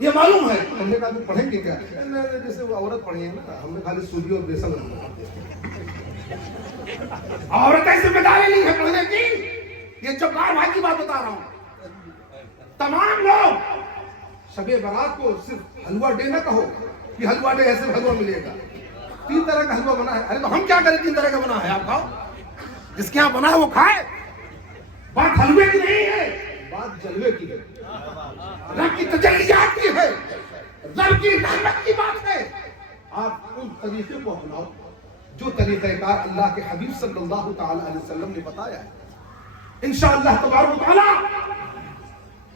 یہ معلوم ہے. ہم نے کہا تم پڑھیں گے کیا؟ جیسے وہ عورت پڑھی ہے نا, ہم نے خالی سوجی اور بیسن پڑھتے ہیں. عورتیں ذمہ داری نہیں ہے پڑھنے کی. یہ جبار بھائی کی بات بتا رہا ہوں. تمام لوگ شب برات کو صرف حلوہ ڈے نہ کہو کہ حلوہ ڈے ہے صرف حلوہ ملے گا. 3 طرح کا حلوہ بنا ہے. ارے تو ہم کیا کریں, 3 طرح کا بنا ہے, آپ کھاؤ. جس کے یہاں بنا ہے وہ کھائے. بات حلوے کی نہیں ہے, بات جلوے کی ہے, رب کی تجلیات کی ہے, رب کی رحمت کی بات ہے. آپ ان طریقے کو اپناؤ جو طریقہ کار اللہ کے حبیب صلی اللہ تعالی علیہ وسلم نے بتایا ہے. انشاءاللہ تبارک و تعالی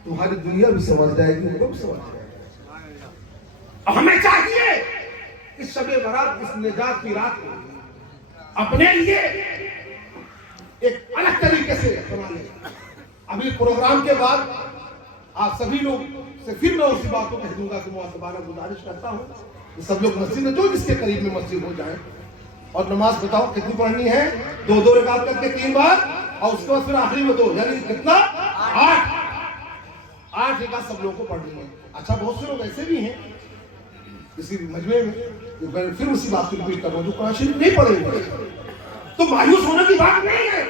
تمہاری دنیا بھی سنور جائے گی, وہ بھی سنور جائے گی. ہمیں چاہیے اس شب برات, اس نجات کی رات کو اپنے لیے ایک الگ طریقے سے بنا لیں. ابھی پروگرام کے بعد آپ سبھی لوگ سے پھر میں اسی بات کو کہہ دوں گا کہ معتبرانہ گزارش کرتا ہوں کہ سب لوگ مسجد میں جو جس کے قریب میں مسجد ہو جائیں اور نماز بتاؤ کتنی پڑھنی ہے. 2 رکعت کر کے 3 بار, اور اس کے بعد پھر آخری میں 2, یعنی کتنا 8 رکعت سب لوگوں کو پڑھنی ہے. اچھا بہت سے لوگ ایسے بھی ہیں کسی مجمع میں, میں پھر اسی بات کو ریپیٹ کر رہا ہوں, جو قرآن شریف نہیں پڑھے ہوئے. تو مایوس ہونے کی بات نہیں ہے.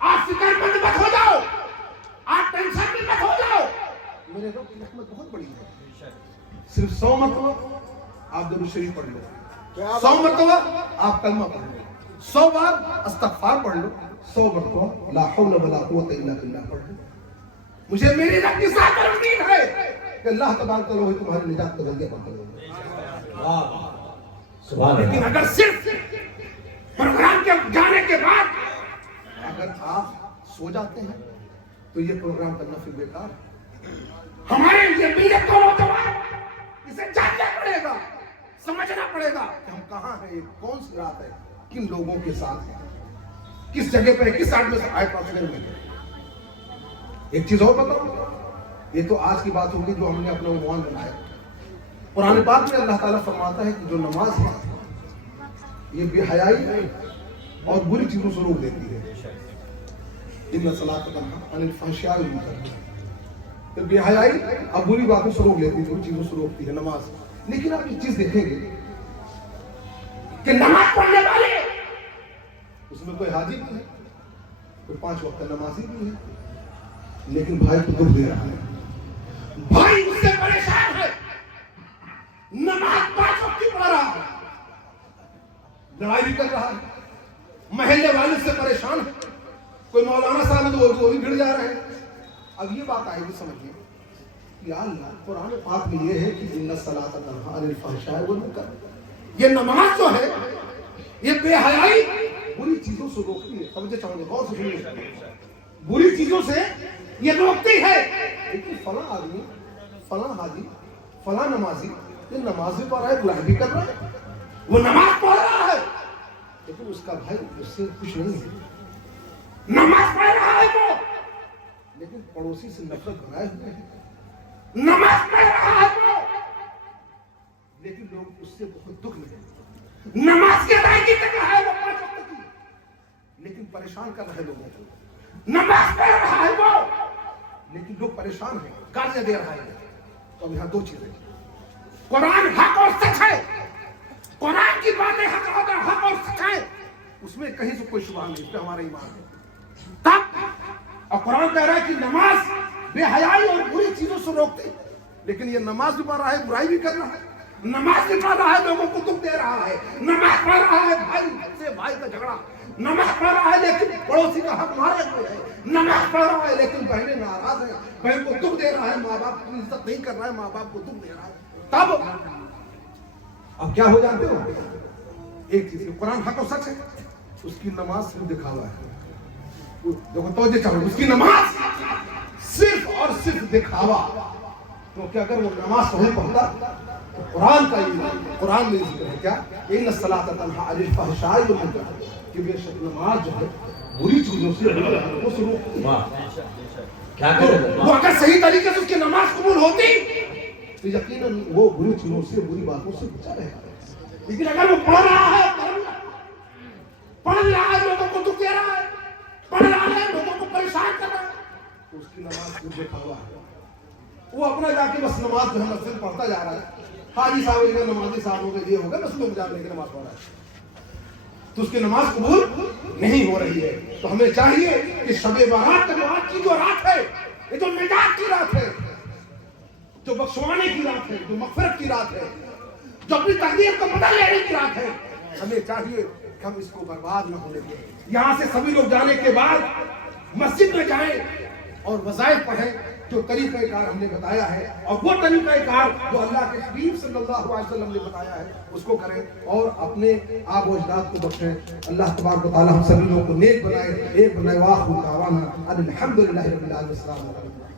آپ فکر مند مت ہو جاؤ, آپ ٹینشن میں مت ہو جاؤ. میرے رب کی رحمت بہت بڑی ہے. صرف 100 مرتبہ آپ درود شریف پڑھ لو, 100 مرتبہ آپ کلمہ پڑھ لو, 100 بار استغفار پڑھ لو, 100 مرتبہ لا حول ولا قوت الا باللہ پڑھ لو. مجھے میری رب کی ذات پر امید ہے کہ اللہ تبارک و تعالی تمہاری نجات کا ذریعہ بن جائے گا. لیکن اگر صرف پروگرام کے جانے کے بعد اگر آپ سو جاتے ہیں تو یہ پروگرام کرنا پھر بیکار. ہمارے لیے میرے کو اسے جاننا پڑے گا, سمجھنا پڑے گا کہ ہم کہاں ہیں, یہ کون سی رات ہے, کن لوگوں کے ساتھ ہیں, کس جگہ پہ, کس سائڈ میں آئے پاسگر میں. ایک چیز اور بتاؤں, یہ تو آج کی بات ہوگی جو ہم نے اپنا عنوان بنایا. قرآن پاک میں اللہ تعالیٰ فرماتا ہے کہ جو نماز ہے یہ بے حیائی اور بری چیزوں سے روک دیتی ہے. ان الصلاۃ تنہی عن الفحشاء والمنکر, بے حیائی اور بری باتوں سے روک لیتی ہے, بری چیزوں سے روکتی ہے نماز. لیکن آپ ایک چیز دیکھیں گے کہ نماز پڑھنے والے اس میں کوئی حاجی بھی ہے, کوئی 5 وقت نمازی بھی ہے, لیکن بھائی کو دکھ دے رہا ہے, بھائی اس سے پریشان ہے, نماز 5 وقت کی پڑھ رہا ہے, لڑائی بھی کر رہا ہے, محلے والے سے پریشان ہے, کوئی مولانا صاحب ہے تو وہ بھی بھڑ جا رہے ہیں. اب یہ بات آئے گی سمجھیے, یا اللہ قرآن پاک میں یہ ہے کہ ان الصلاۃ تنہی عن الفحشاء والمنکر, یہ نماز جو ہے یہ بے حیائی بری چیزوں سے روکتی ہے. توجہ چاہوں گے, غور سے سنیے, بری چیزوں سے یہ روکتی ہے. لیکن فلاں آدمی, فلاں حاجی, فلاں نمازی یہ نماز بھی پڑھ رہا ہے, دعائیں بھی کر رہا ہے, وہ نماز پڑھ رہا ہے, لیکن اس کا بھائی اس سے کچھ نہیں ہے. نماز پڑھ رہا ہے وہ, لیکن پڑوسی سے نفرت بنائے ہوئے ہیں. نماز پڑھ رہا ہے وہ, لیکن لوگ اس سے بہت دکھ میں ہیں. نماز کے ادائیگی کر رہا ہے وہ 5 وقت کی, لیکن پریشان کر رہے لوگوں کو. نماز پڑھ رہا ہے وہ, لیکن لوگ پریشان ہیں, گالیاں دے رہا ہے. تو اب یہاں 2 چیزیں, قرآن حق اور سچ ہے, قرآن کی باتیں حق اور سچ ہے, اس میں کہیں سے کوئی شبہ نہیں, اس پہ ہمارا ایمان ہے. تب اور قرآن کہہ رہا ہے کہ نماز بے حیائی اور بری چیزوں سے روکتے, لیکن یہ نماز بھی پڑھ رہا ہے, برائی بھی کر رہا ہے, نماز بھی پڑھ رہا ہے, لوگوں کو دکھ دے رہا ہے, نماز پڑھ رہا ہے, بھائی سے بھائی کا جھگڑا, نماز پڑھ رہا ہے لیکن پڑوسی کا حق مارے ہوئے ہے, نماز پڑھ رہا ہے لیکن بہنیں ناراض ہیں, بہن کو دکھ دے رہا ہے, ماں باپ کی عزت نہیں کر رہا ہے, ماں باپ کو دکھ دے رہا ہے. تب اب کیا ہو جانتے ہو, ایک چیز قرآن حق اور سچ ہے, اس کی نماز صرف دکھاوا ہے. دیکھو توجہ چاہو, اس کی نماز صرف اور صرف دکھاوا. کیونکہ اگر وہ نماز صحیح پڑھتا تو قرآن میں ذکر ہے کیا, ان الصلاۃ تنہی عن الفحشاء والمنکر, کہ بے شک نماز جو ہے بری چیزوں سے روکتی ہے. وہ اگر صحیح طریقے سے اس کی نماز قبول ہوتی تو یقیناً وہ بری چیزوں سے, بری باتوں سے بچا رہے گا. لیکن اگر وہ پڑھ رہا ہے, لوگوں کو دکھ دے رہا ہے, پڑھ رہا ہے, لوگوں کو پریشان کر رہا ہے, تو اس کی نماز کو دکھاوا ہے. وہ اپنا جا کے بس نماز جو ہے مسجد میں پڑھتا جا رہا ہے، حاجی صاحب ہو گئے، نمازی صاحب ہو گئے، یہ ہو گئے، مسجدوں میں جا کے نماز پڑھ رہا ہے، تو اس کی نماز قبول نہیں ہو رہی ہے۔ تو ہمیں چاہیے کہ شب برات کی جو رات ہے، یہ جو نجات کی رات ہے، جو بخشوانے کی رات ہے، جو مغفرت کی رات ہے، جو اپنی تقدیر کو بدل لینے کی رات ہے، ہمیں چاہیے کہ ہم اس کو برباد نہ ہونے دیں۔ یہاں سے سبھی لوگ جانے کے بعد مسجد میں جائیں اور وظائف پڑھیں جو طریقہ کار ہم نے بتایا ہے، اور وہ طریقہ کار جو اللہ کے حبیب صلی اللہ علیہ وسلم نے بتایا ہے اس کو کریں، اور اپنے آب و اجداد کو بخشیں۔ اللہ تبارک و تعالی ہم سبھی لوگوں کو نیک بنائے، ایک بنائے۔ واخر دعوانا ان الحمد للہ رب العالمین۔ السلام علیکم۔